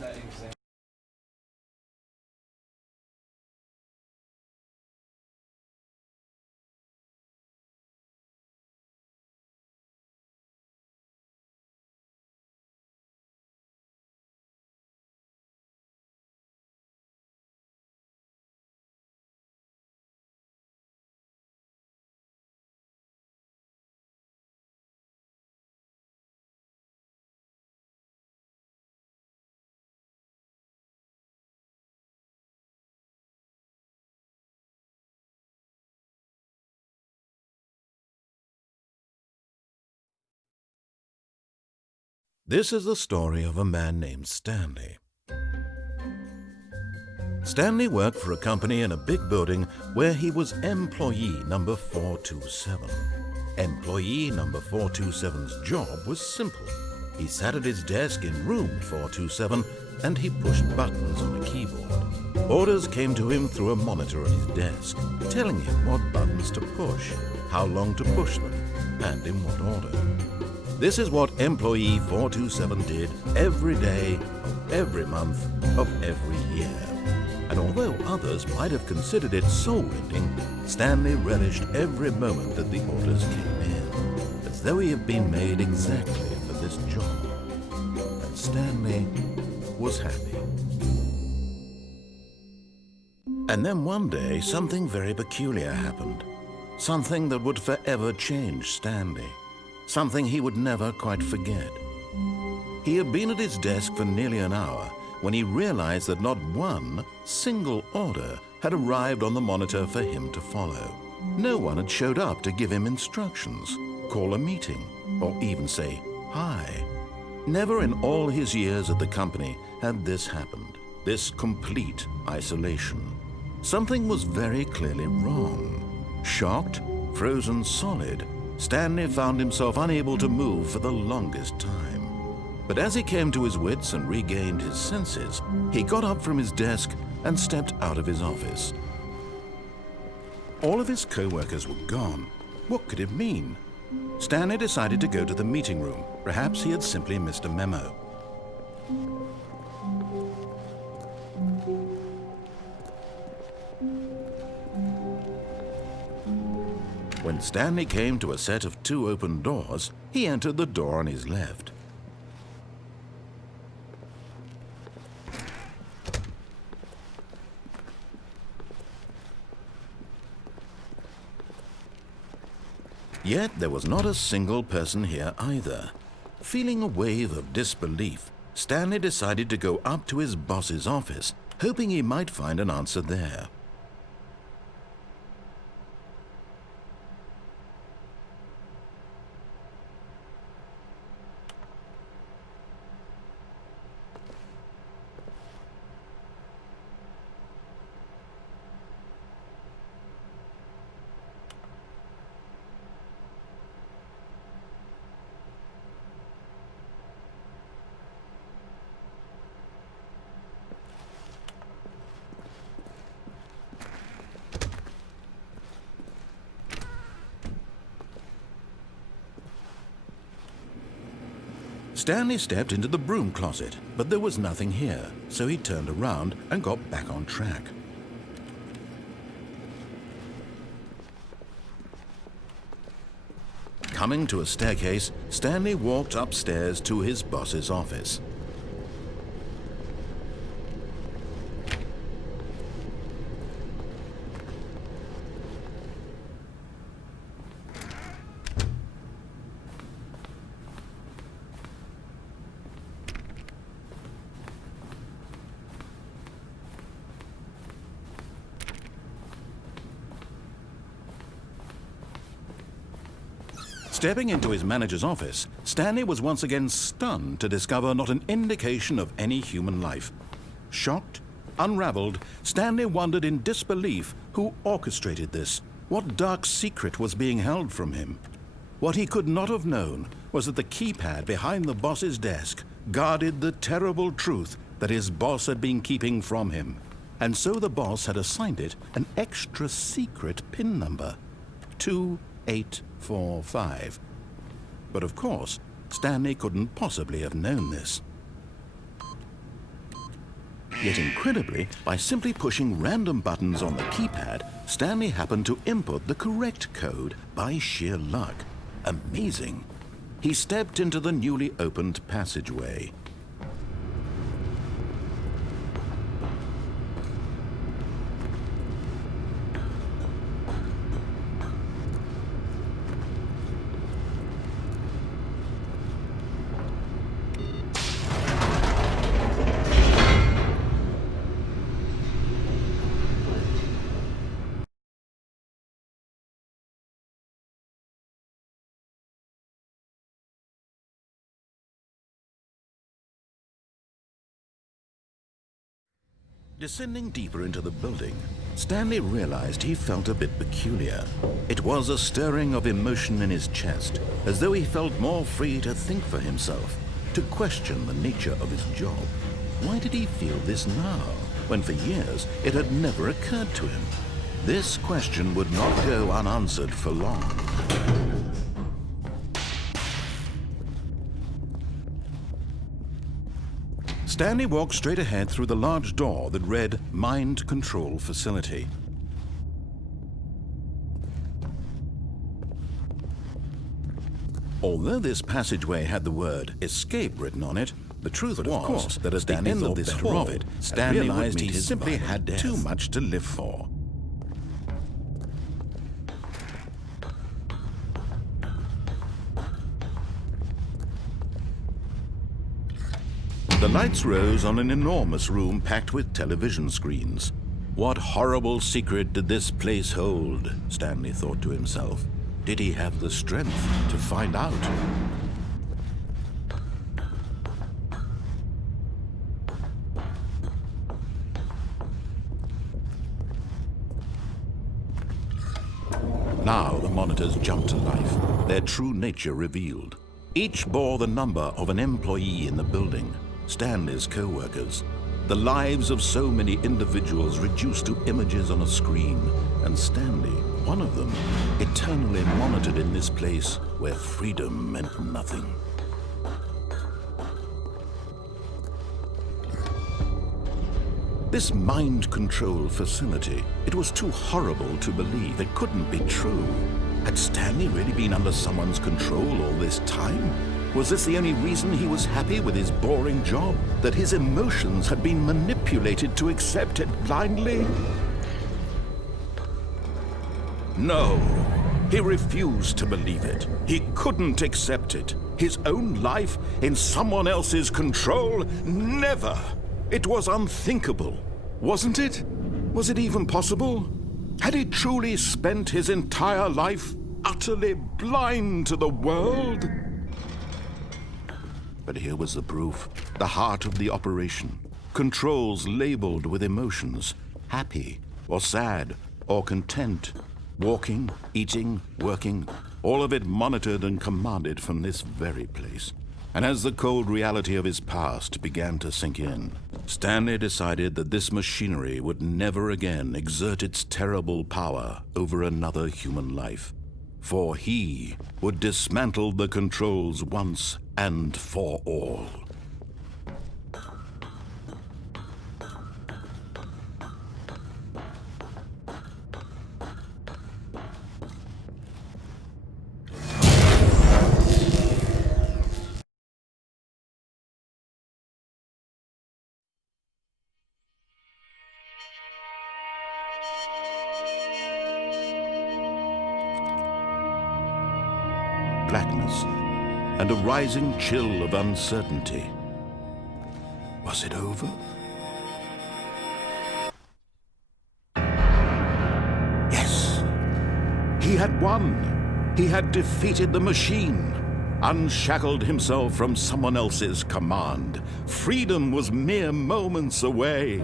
that example. This is the story of a man named Stanley. Stanley worked for a company in a big building where he was employee number 427. Employee number 427's job was simple. He sat at his desk in room 427 and he pushed buttons on a keyboard. Orders came to him through a monitor on his desk, telling him what buttons to push, how long to push them, and in what order. This is what employee 427 did every day of every month of every year. And although others might have considered it soul-rending, Stanley relished every moment that the orders came in, as though he had been made exactly for this job. And Stanley was happy. And then one day, something very peculiar happened. Something that would forever change Stanley. Something he would never quite forget. He had been at his desk for nearly an hour when he realized that not one single order had arrived on the monitor for him to follow. No one had showed up to give him instructions, call a meeting, or even say hi. Never in all his years at the company had this happened, this complete isolation. Something was very clearly wrong. Shocked, frozen solid, Stanley found himself unable to move for the longest time. But as he came to his wits and regained his senses, he got up from his desk and stepped out of his office. All of his co-workers were gone. What could it mean? Stanley decided to go to the meeting room. Perhaps he had simply missed a memo. When Stanley came to a set of 2 open doors, he entered the door on his left. Yet there was not a single person here either. Feeling a wave of disbelief, Stanley decided to go up to his boss's office, hoping he might find an answer there. Stanley stepped into the broom closet, but there was nothing here, so he turned around and got back on track. Coming to a staircase, Stanley walked upstairs to his boss's office. Stepping into his manager's office, Stanley was once again stunned to discover not an indication of any human life. Shocked, unraveled, Stanley wondered in disbelief who orchestrated this, what dark secret was being held from him. What he could not have known was that the keypad behind the boss's desk guarded the terrible truth that his boss had been keeping from him. And so the boss had assigned it an extra secret PIN number, 2845. But of course, Stanley couldn't possibly have known this. Yet incredibly, by simply pushing random buttons on the keypad, Stanley happened to input the correct code by sheer luck. Amazing. He stepped into the newly opened passageway. Descending deeper into the building, Stanley realized he felt a bit peculiar. It was a stirring of emotion in his chest, as though he felt more free to think for himself, to question the nature of his job. Why did he feel this now, when for years it had never occurred to him? This question would not go unanswered for long. Stanley walked straight ahead through the large door that read Mind Control Facility. Although this passageway had the word escape written on it, the truth was that at the end of this hall, Stanley realized he simply had too much to live for. The lights rose on an enormous room packed with television screens. What horrible secret did this place hold? Stanley thought to himself. Did he have the strength to find out? Now the monitors jumped to life, their true nature revealed. Each bore the number of an employee in the building. Stanley's co-workers, the lives of so many individuals reduced to images on a screen, and Stanley, one of them, eternally monitored in this place where freedom meant nothing. This mind control facility, it was too horrible to believe. It couldn't be true. Had Stanley really been under someone's control all this time? Was this the only reason he was happy with his boring job? That his emotions had been manipulated to accept it blindly? No, he refused to believe it. He couldn't accept it. His own life in someone else's control? Never! It was unthinkable, wasn't it? Was it even possible? Had he truly spent his entire life utterly blind to the world? But here was the proof, the heart of the operation. Controls labeled with emotions, happy or sad or content. Walking, eating, working, all of it monitored and commanded from this very place. And as the cold reality of his past began to sink in, Stanley decided that this machinery would never again exert its terrible power over another human life. For he would dismantle the controls once and for all. Blackness, and a rising chill of uncertainty. Was it over? Yes! He had won! He had defeated the machine, unshackled himself from someone else's command. Freedom was mere moments away.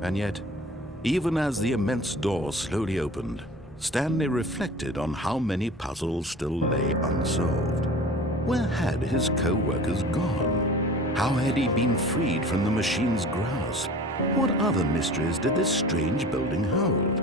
And yet, even as the immense door slowly opened, Stanley reflected on how many puzzles still lay unsolved. Where had his co-workers gone? How had he been freed from the machine's grasp? What other mysteries did this strange building hold?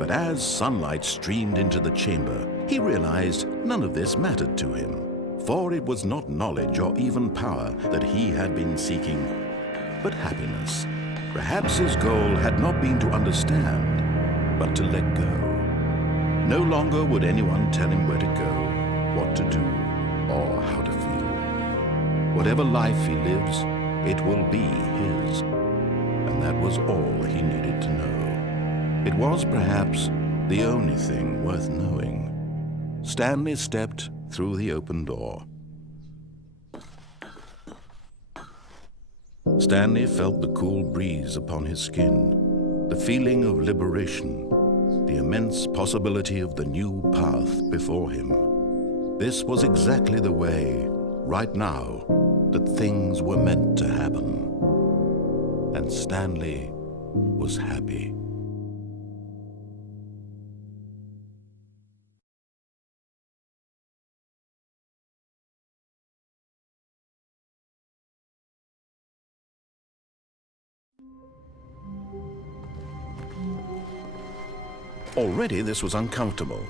But as sunlight streamed into the chamber, he realized none of this mattered to him, for it was not knowledge or even power that he had been seeking, but happiness. Perhaps his goal had not been to understand, but to let go. No longer would anyone tell him where to go, what to do, or how to feel. Whatever life he lives, it will be his. And that was all he needed to know. It was perhaps the only thing worth knowing. Stanley stepped through the open door. Stanley felt the cool breeze upon his skin, the feeling of liberation, the immense possibility of the new path before him. This was exactly the way, right now, that things were meant to happen. And Stanley was happy. Already this was uncomfortable.